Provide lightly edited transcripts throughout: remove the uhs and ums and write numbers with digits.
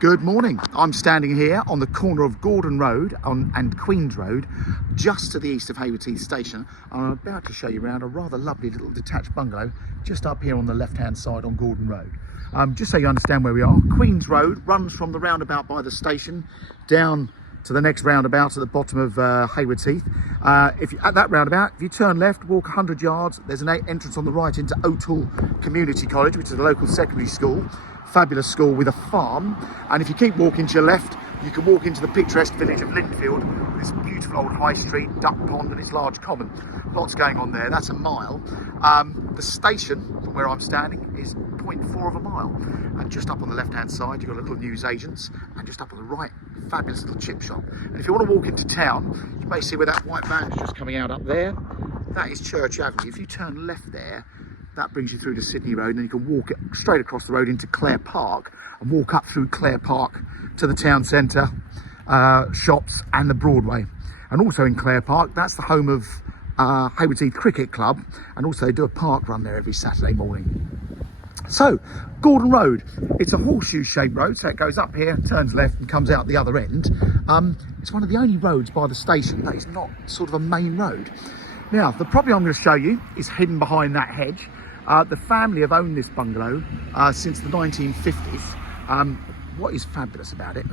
Good morning. I'm standing here on the corner of Gordon Road and Queens Road, just to the east of Hayward Heath Station. I'm about to show you around a rather lovely little detached bungalow just up here on the left-hand side on Gordon Road. Just so you understand where we are, Queens Road runs from the roundabout by the station down to the next roundabout at the bottom of Hayward Heath. At that roundabout, if you turn left, walk 100 yards, there's an entrance on the right into O'Toole Community College, which is a local secondary school. Fabulous school with a farm. And if you keep walking to your left, you can walk into the picturesque village of Lindfield, with this beautiful old high street, duck pond and its large common. Lots going on there. That's a mile. The station from where I'm standing is 0.4 of a mile. And just up on the left hand side, you've got a little newsagents, and just up on the right, fabulous little chip shop. And if you want to walk into town, you may see where that white van's just coming out up there. That is Church Avenue. If you turn left there, that brings you through to Sydney Road, and then you can walk it straight across the road into Clare Park and walk up through Clare Park to the town centre, shops and the Broadway. And also in Clare Park, that's the home of Hayward Heath Cricket Club, and also they do a park run there every Saturday morning. So, Gordon Road, it's a horseshoe-shaped road, so it goes up here, turns left and comes out the other end. It's one of the only roads by the station that is not sort of a main road. Now, the property I'm going to show you is hidden behind that hedge. The family have owned this bungalow since the 1950s. What is fabulous about it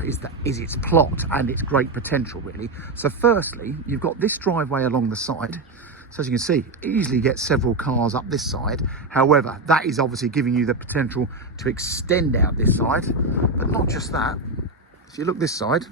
is its plot and its great potential, really. So firstly, you've got this driveway along the side. So as you can see, easily get several cars up this side. However, that is obviously giving you the potential to extend out this side. But not just that. If you look this side,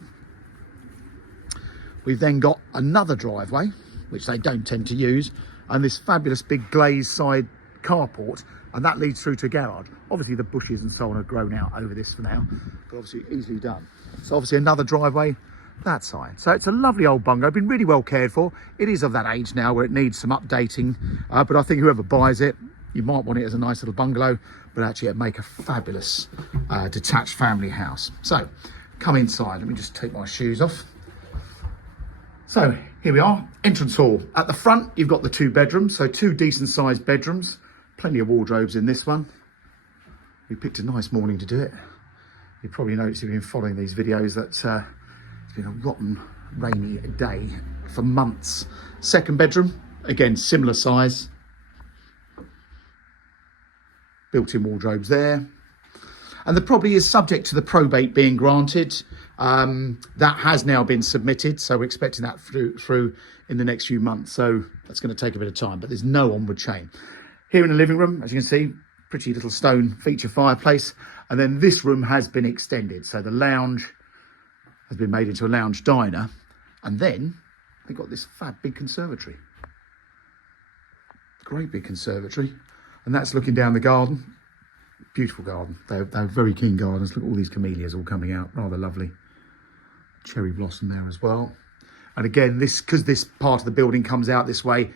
we've then got another driveway, which they don't tend to use, and this fabulous big glazed side carport, and that leads through to a garage. Obviously the bushes and so on have grown out over this for now, but obviously easily done. So obviously another driveway that side. So it's a lovely old bungalow, been really well cared for. It is of that age now where it needs some updating, but I think whoever buys it, you might want it as a nice little bungalow, but actually it'd make a fabulous detached family house. So come inside, let me just take my shoes off. So here we are, entrance hall. At the front, you've got the two bedrooms, so two decent sized bedrooms. Plenty of wardrobes in this one. We picked a nice morning to do it. You probably noticed if you've been following these videos that it's been a rotten, rainy day for months. Second bedroom, again, similar size. Built-in wardrobes there. And the property is subject to the probate being granted. That has now been submitted, so we're expecting that through in the next few months. So that's going to take a bit of time, but there's no onward chain. Here in the living room, as you can see, pretty little stone feature fireplace. And then this room has been extended. So the lounge has been made into a lounge diner. And then they've got this fab big conservatory. Great big conservatory. And that's looking down the garden. Beautiful garden. They're very keen gardeners. Look at all these camellias all coming out. Rather lovely. Cherry blossom there as well. And again, because this part of the building comes out this way,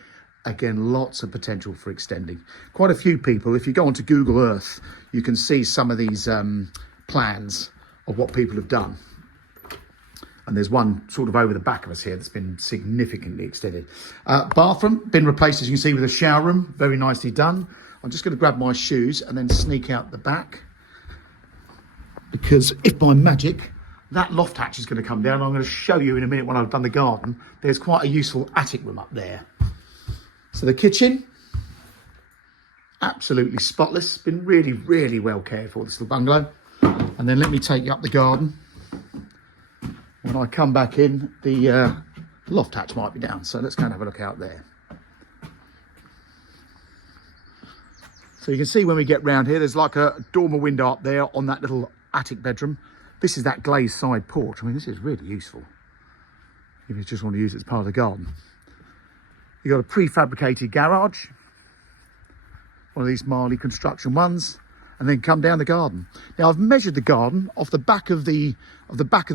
again, lots of potential for extending. Quite a few people, if you go onto Google Earth, you can see some of these plans of what people have done. And there's one sort of over the back of us here that's been significantly extended. Bathroom, been replaced, as you can see, with a shower room. Very nicely done. I'm just going to grab my shoes and then sneak out the back. Because if by magic, that loft hatch is going to come down, I'm going to show you in a minute when I've done the garden. There's quite a useful attic room up there. So the kitchen, absolutely spotless. Been really, really well cared for, this little bungalow. And then let me take you up the garden. When I come back in, the loft hatch might be down. So let's go and have a look out there. So you can see when we get round here, there's like a dormer window up there on that little attic bedroom. This is that glazed side porch. I mean, this is really useful if you just want to use it as part of the garden. You've got a prefabricated garage, one of these Marley construction ones, and then come down the garden. Now I've measured the garden off the back of the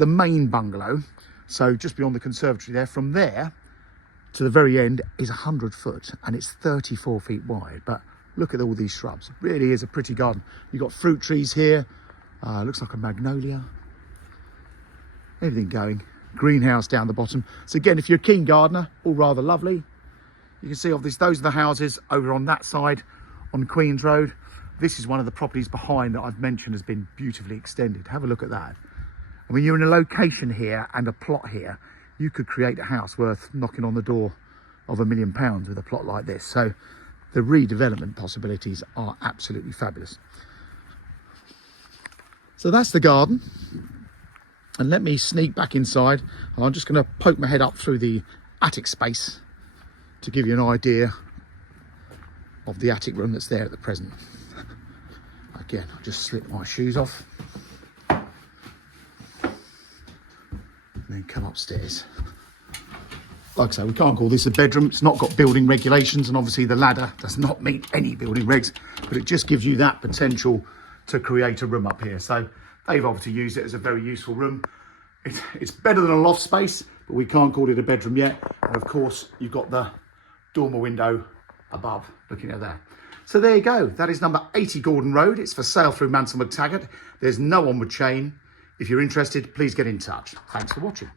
main bungalow, so just beyond the conservatory there. From there to the very end is 100 foot, and it's 34 feet wide. But look at all these shrubs. It really is a pretty garden. You've got fruit trees here. Looks like a magnolia. Everything going. Greenhouse down the bottom. So again, if you're a keen gardener, all rather lovely. You can see those are the houses over on that side on Queens Road. This is one of the properties behind that I've mentioned has been beautifully extended. Have a look at that. And when you're in a location here and a plot here, you could create a house worth knocking on the door of £1 million with a plot like this. So the redevelopment possibilities are absolutely fabulous. So that's the garden. And let me sneak back inside. I'm just going to poke my head up through the attic space to give you an idea of the attic room that's there at the present. Again, I'll just slip my shoes off and then come upstairs. Like I say, we can't call this a bedroom. It's not got building regulations, and obviously the ladder does not meet any building regs, but it just gives you that potential to create a room up here. So they've obviously used it as a very useful room. It's better than a loft space, but we can't call it a bedroom yet. And of course, you've got the dormer window above looking at that. So there you go. That is number 80 Gordon Road. It's for sale through Mansell McTaggart. There's no onward chain. If you're interested, please get in touch. Thanks for watching.